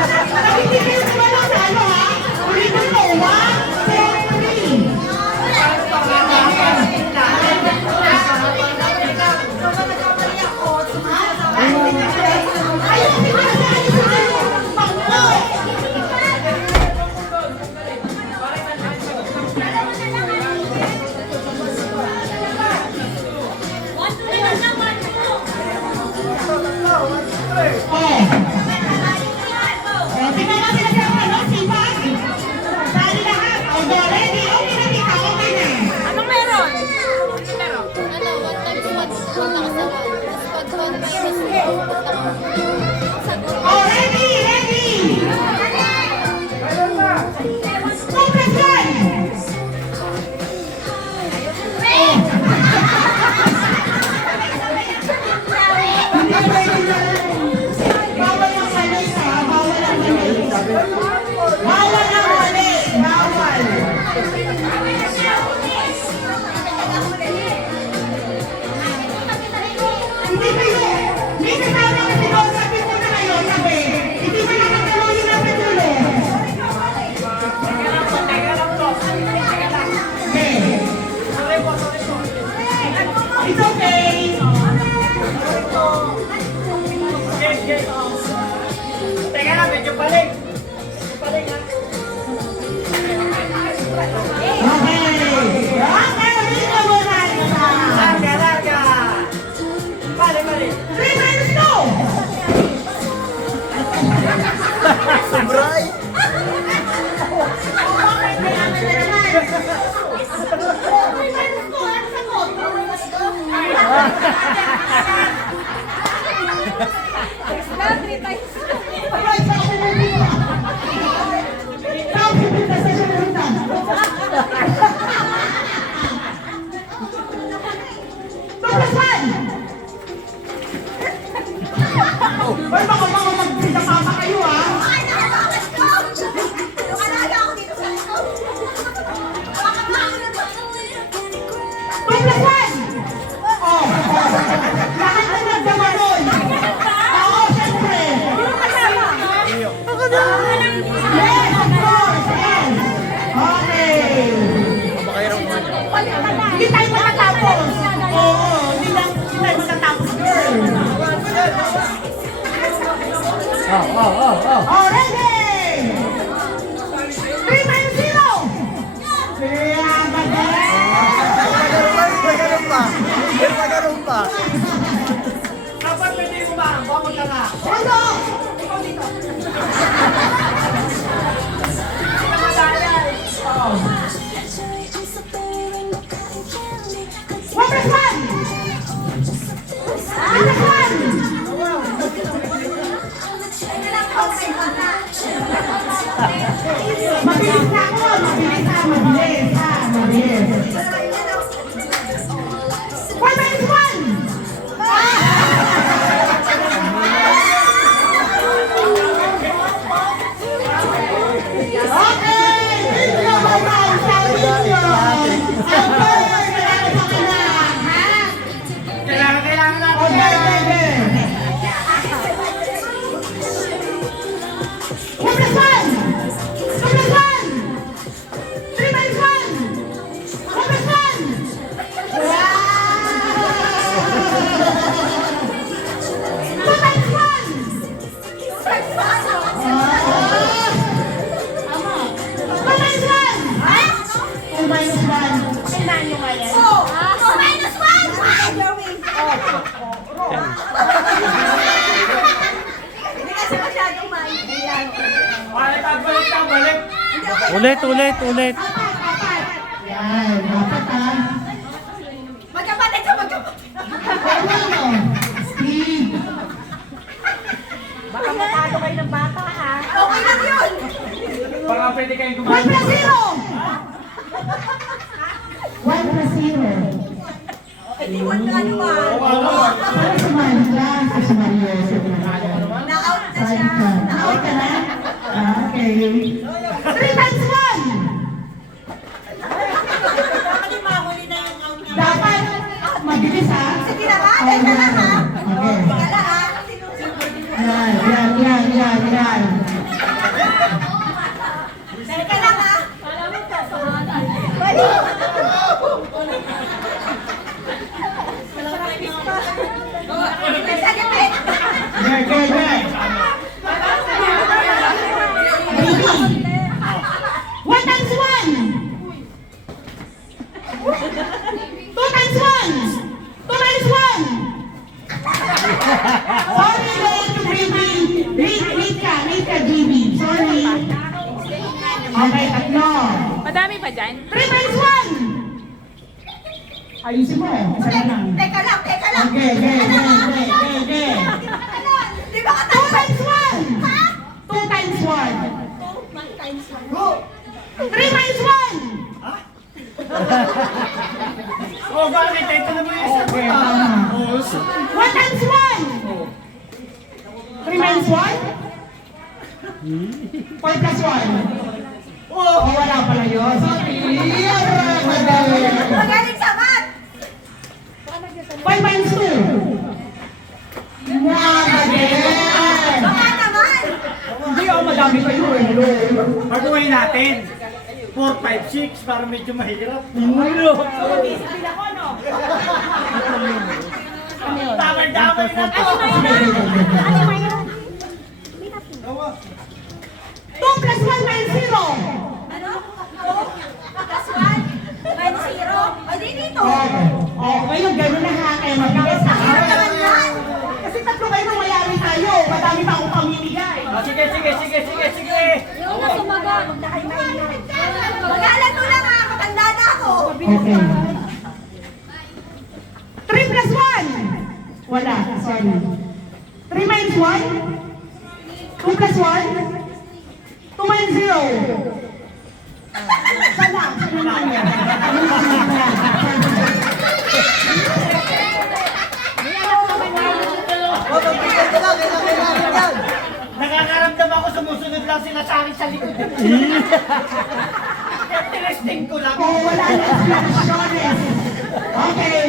Nakikita mo lang sa ano ha? Ulitin mo, 'Ulit, ulit, ulit. Yan, dapat ha. Magkapatid ka, magkapatid. Steve. Baka matalo kayo ng bata, ha? Okay lang yun. Baka pwede kayong 1+0. 1+0. Hindi mo na naman. Para sumali ka, si Mario. Na-out na siya. Na-out ka na? Okay. 3x1. Dapat mabilis ha. Sige na ba? Teka lang, ha? Okay. Teka lang, ha? Yan. One times one. Two times one. Two times one. Sorry, late, baby. Late ka, baby. Sorry. Okay, tatlo. Madami pa dyan? Three times one. Ayusin mo. Isa na lang. Teka lang. Okay. Di ba Two ka times one. Ha? Two times one. One times one. Three times one. Oh, bakit? Ito na mo yung isa. Okay, tama. One times one. Three times one. Four plus one. Oh, wala pala yun. Madali. Magaling sa math. Five times two. Madali. Baka naman. Hindi ako madami kayo eh. Pag-uwi natin. 4, 5, 6 para medyo mahirap. Damay-damay na to. Two plus one minus zero. Ano? Plus one. Minus zero. O di dito. Oh, ngayon gano'n na ha. Kaya mabilis ha. Ano naman yan? Kasi tatlo kayo nang mayari tayo. Madami pa akong pamimigay. Sige. Yung na sumagot. Huwag na kayo maingay. Mag-alano lang ha. Matanda na ako. Okay. 3 plus 1. Wala. Sorry. 3 minus 1. 2 plus 1. 2 minus 0. Sana. Nakakaramdam ako sumusunod lang sila sa akin sa likod. Interesting ko lang. Oh, wala na explanation. Okay.